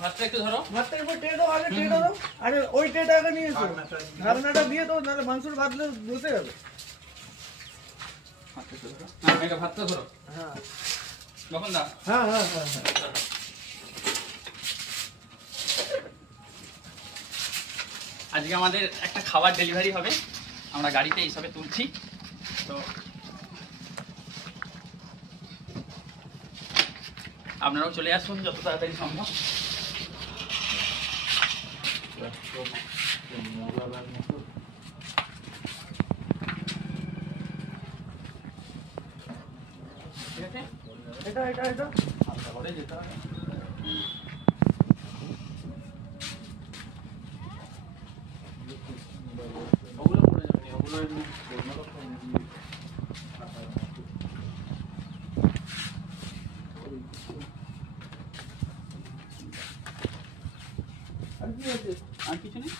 ভাতটা একটু ধরো। ভাতটা একবার টেনে দাও, আগে টেনে দাও। আরে ওই ট্রেটা আগে নিয়ে এসো, ঢাকনাটা দিয়ে দাও, নাহলে মাংসের ভাত বসে যাবে। এটা ভাতটা ধরো। হ্যাঁ তখন দা। হ্যাঁ হ্যাঁ হ্যাঁ হ্যাঁ। আজকে আমাদের একটা খাবার ডেলিভারি হবে, আমরা গাড়িতে এইসবে তুলছি। তো আপনারাও চলে আসুন যত তাড়াতাড়ি সম্ভব। ঠিক আছে, এটা এটা এটা হালকা করে যেতে হবে। ওগুলো পড়ে যাবে, ওগুলো এমনি আর কি আছে? আর কিছু নেই।